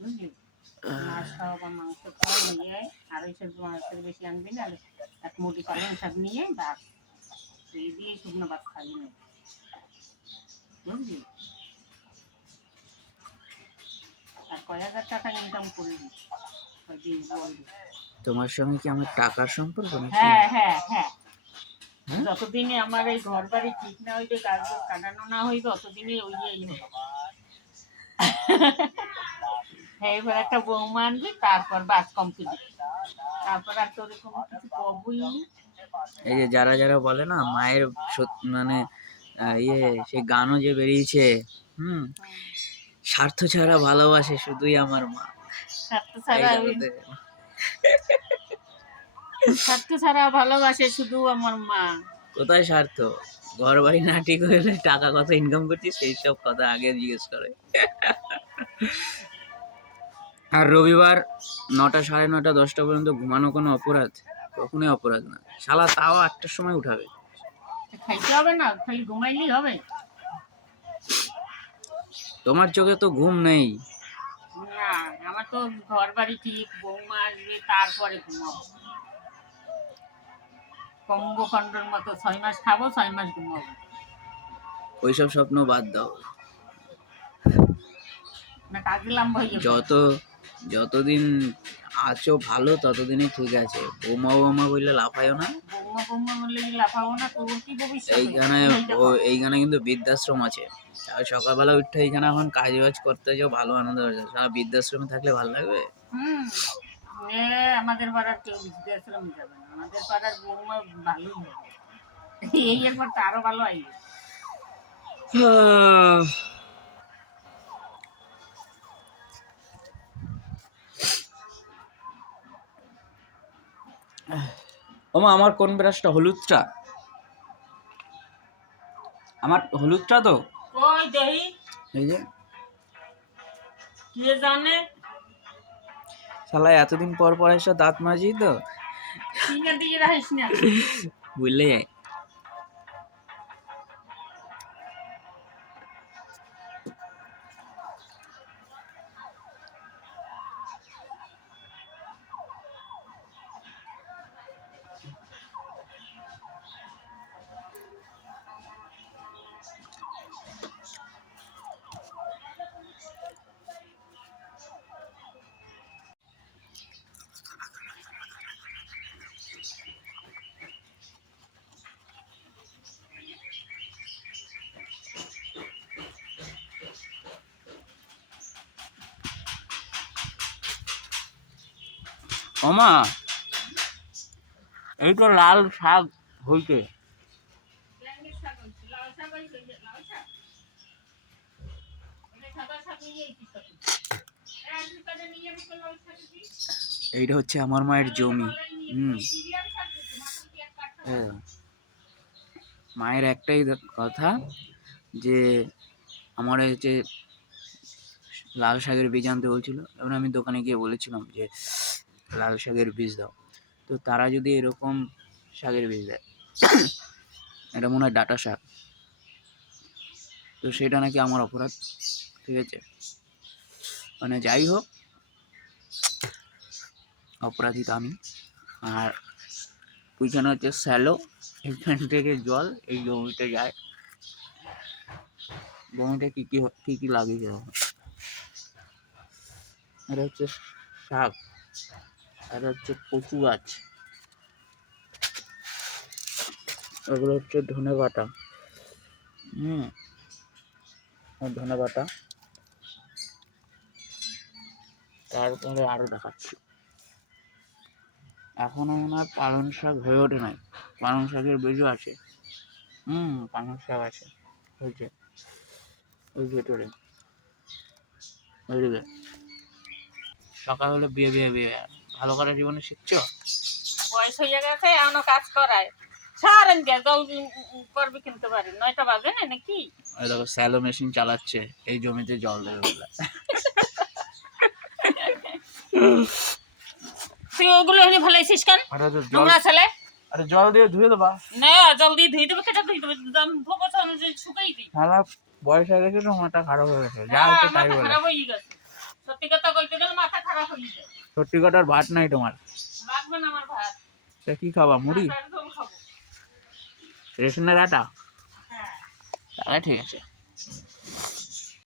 বুঝলি, মাছ খাওয়া বা মাংস খাওয়া নিয়ে আড়াইশো মাছের বেশি আনবি না, এক মুঠি পালং শাক নিয়ে বাস এই দিয়ে শুকনো ভাত খাবি না, বুঝলি। আর কয় হাজার টাকা ইনকাম করবি দিন বলবি। তোমার সঙ্গে কি আমার টাকার সম্পর্ক নাকি? হ্যাঁ হ্যাঁ হ্যাঁ, যতদিনে আমার এই ঘর বাড়ি ঠিক না হইবে, গাছ কাটানো না হইবে, অতদিনই ওই হবে। হ্যাঁ, এবার একটা বৌমা আনবি, তারপর বাস কমপ্লিট, তারপর আর তোর কোনো কিছু কবই। এই যে যারা যারা বলে না মায়ের মানে সে গানও যে বেরিয়েছে, স্বার্থ ছাড়া ভালোবাসে শুধুই আমার মা। স্বার্থ ছাড়া ভালোবাসে শুধু আমার মা। কোথায় স্বার্থ? ঘর বাড়ি না ঠিক হলে টাকা কত ইনকাম করছিস সেই সব কথা আগে জিজ্ঞেস করে। আর রবিবার 9টা, 9:30, 10টা পর্যন্ত ঘুমানো কোনো অপরাধ? কখনোই অপরাধ না শালা, তাও 8টার সময় উঠাবে। খাইতে হবে না, খালি ঘুমাইলেই হবে। তোমার চোখে তো ঘুম নেই। না, আমার তো ঘর বাড়ি ঠিক, বৌমা আসবে, তারপরে ঘুমাবো। কম্বখণ্ডের মতো 6 মাস খাবো, 6 মাস ঘুমাবো। ওইসব স্বপ্ন বাদ দাও। না কাজে লম্বা হয়ে যতদিন আছো ভালো ততদিনই ঠিক আছে। বৌমা বললে লাফায়ও না। বৌমা বললে লাফাবো না, তোর কি ভবিষ্যৎ? এইখানে কিন্তু বৃদ্ধাশ্রম আছে। সকালবেলা উঠে এইখানে এখন কাজ বাজ করতে যাও, ভালো আনন্দ হচ্ছে। সারা বৃদ্ধাশ্রমে থাকলে ভালো লাগবে? আমাদের পাড়ার কেউ বৃদ্ধাশ্রমে যাবে না, আমাদের পাড়ার বৌমা ভালোই হবে, এই একবার তো আরো ভালো আইবে। ওমা, আমার কোন ব্রাশটা? হলুদটা? আমার হলুদটা তো কই দেই, এই যে কে জানে। শালা এতদিন পর পর এসে দাঁত মাজি তো সিঙ্গার দিয়ে রাখিস না, বুঝলে যায়। ওমা, এই তো লাল শাক হইতে। এইটা হচ্ছে আমার মায়ের জমি। মায়ের একটাই কথা যে আমার হচ্ছে লাল শাকের বীজ আনতে বলছিল, এবং আমি দোকানে গিয়ে বলেছিলাম যে লাল শাকের বীজ দাও। তো তারা যদি এরকম শাকের বীজ দেয়, এটা মনে হয় ডাঁটা শাক, তো সেটা নাকি আমার অপরাধ। ঠিক আছে, মানে যাই হোক, অপরাধী তো আমি। আর ওইখানে হচ্ছে স্যালো, এখান থেকে জল এই জমিতে যায়। জমিতে কী কী লাগিয়েছে, এটা হচ্ছে শাক, এটা হচ্ছে কচু গাছ, এগুলো হচ্ছে ধনে বাটা। ধনে বাটা, তারপরে আরো দেখাচ্ছি। এখনো মনে হয় পালং শাক হয়ে ওঠে নাই, পালং শাকের বীজও আছে। পালং শাক আছে, হয়েছে ওই ভেতরে। ওইদিকে সকাল হলে বিয়ে বিয়ে বিয়ে, ভালো করে জীবনে শিখছো? বয়স হয়ে গেছে, এখনো কাজ করায়। সারেন গে, জল করবি কিনতে পারি, 9টা বাজে না নাকি? ওই দেখো স্যালো মেশিন চালাচ্ছে, এই জমিতে জল দেবে বলে। তুই ওগুলো এনে ফেলাইছিস কেন? নোংরা ছেলে। আরে জল দিয়ে ধুয়ে দেবা না, জল দিয়ে ধুয়ে দেবে, কেটে ধুয়ে দেবে, ধোবো তো শুকাই দিই। শালা বয়স হয়ে গেছে তো মাথা খারাপ হয়ে গেছে, যা হ্যাঁ, হচ্ছে তাই মাথা বলে। খারাপ হয়ে গেছে। সত্যি কথা কইতে গেলে মাথা খারাপ হয়ে যায়। সত্যি কথার ভাত নাই তোমার, লাগবে না আমার ভাত। তা কি খাবা, মুড়ি, ভাত একদম খাবো। রেশনের আটা? হ্যাঁ। তাহলে ঠিক আছে।